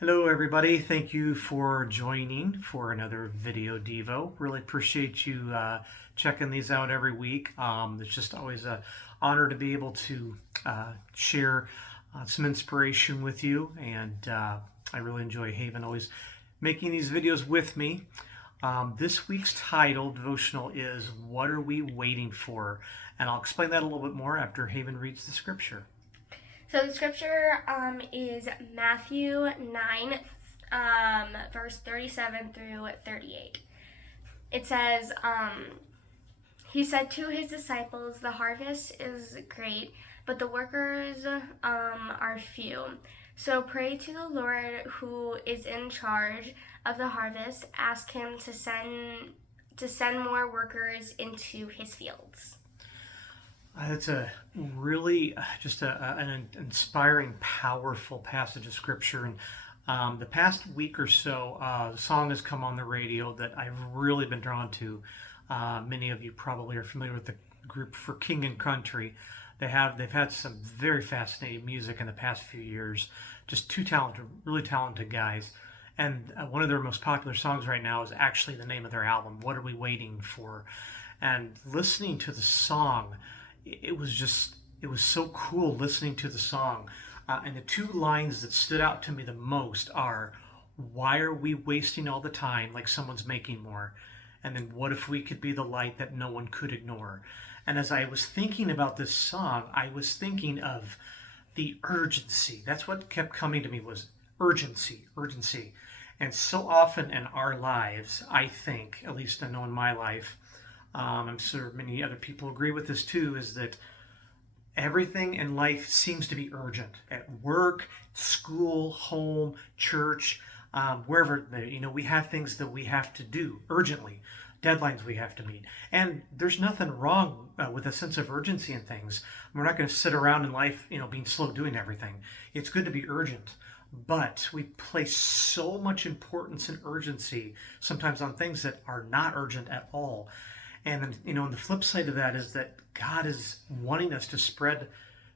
Hello everybody, thank you for joining for another video Devo. Really appreciate you checking these out every week. It's just always an honor to be able to share some inspiration with you, and I really enjoy Haven always making these videos with me. This week's title devotional is What Are We Waiting For? And I'll explain that a little bit more after Haven reads the scripture. So the scripture is Matthew 9, verse 37 through 38. It says, he said to his disciples, "The harvest is great, but the workers are few. So pray to the Lord who is in charge of the harvest. Ask him to send more workers into his fields." That's a really an inspiring, powerful passage of scripture. And the past week or so, the song has come on the radio that I've really been drawn to. Many of you probably are familiar with the group For King and Country. They've had some very fascinating music in the past few years. Just two talented, really talented guys. And one of their most popular songs right now is actually the name of their album, What Are We Waiting For? And listening to the song, it was so cool listening to the song. And the two lines that stood out to me the most are, why are we wasting all the time like someone's making more? And then what if we could be the light that no one could ignore? And as I was thinking about this song, I was thinking of the urgency. That's what kept coming to me, was urgency, urgency. And so often in our lives, I think, at least I know in my life, I'm sure many other people agree with this too, is that everything in life seems to be urgent. At work, school, home, church, wherever, we have things that we have to do urgently, deadlines we have to meet. And there's nothing wrong with a sense of urgency in things. We're not going to sit around in life, being slow doing everything. It's good to be urgent. But we place so much importance and urgency sometimes on things that are not urgent at all. And then, and the flip side of that is that God is wanting us to spread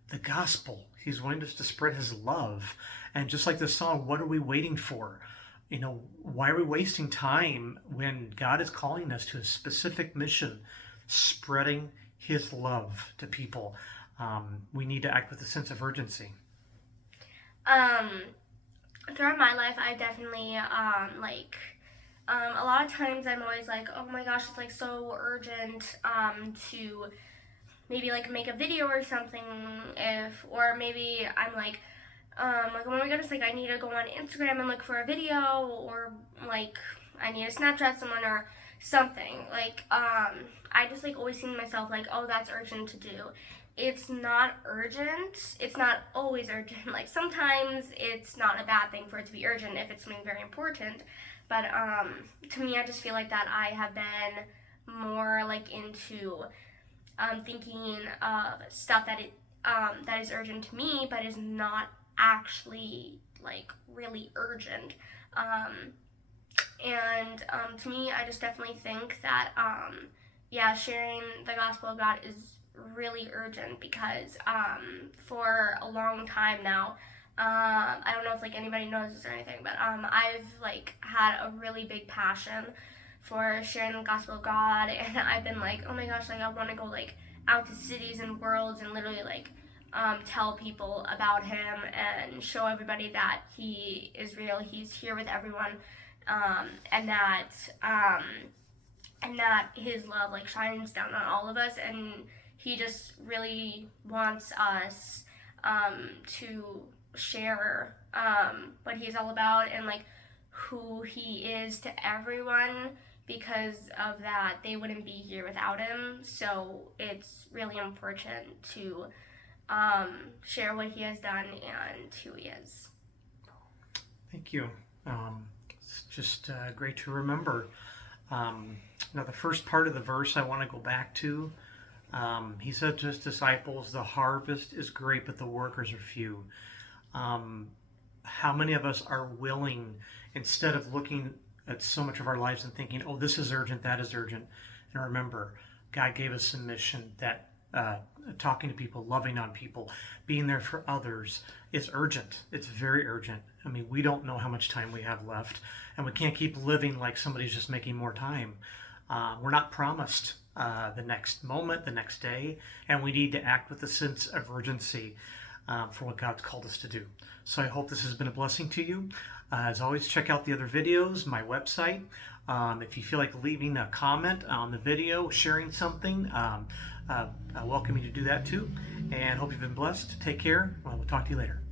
the gospel. He's wanting us to spread his love. And just like this song, what are we waiting for? Why are we wasting time when God is calling us to a specific mission, spreading his love to people? We need to act with a sense of urgency. Throughout my life, I definitely a lot of times I'm always like, oh my gosh, it's like so urgent to maybe like make a video or something, or maybe I'm like, oh my goodness, like I need to go on Instagram and look for a video, or like I need to Snapchat someone or something. I just like always see myself like, oh, that's urgent to do. It's not urgent. It's not always urgent. Like sometimes it's not a bad thing for it to be urgent if it's something very important. But to me, I just feel like that I have been more like into thinking of stuff that is urgent to me, but is not actually like really urgent. To me, I just definitely think that sharing the gospel of God is really urgent because for a long time now, I don't know if like anybody knows this or anything, but I've like had a really big passion for sharing the gospel of God, and I've been like, oh my gosh, like I want to go like out to cities and worlds and literally like tell people about him and show everybody that he is real, he's here with everyone, and that his love like shines down on all of us, and he just really wants us to share what he's all about and like who he is to everyone. Because of that, they wouldn't be here without him. So it's really important to share what he has done and who he is. Thank you. It's just great to remember. Now, the first part of the verse I want to go back to. He said to his disciples, the harvest is great, but the workers are few. How many of us are willing, instead of looking at so much of our lives and thinking, oh, this is urgent, that is urgent, and remember, God gave us a mission that talking to people, loving on people, being there for others is urgent. It's very urgent. I mean, we don't know how much time we have left, and we can't keep living like somebody's just making more time. We're not promised the next moment, the next day, and we need to act with a sense of urgency for what God's called us to do. So I hope this has been a blessing to you. As always, check out the other videos, my website. If you feel like leaving a comment on the video, sharing something, I welcome you to do that too. And hope you've been blessed. Take care. We'll talk to you later.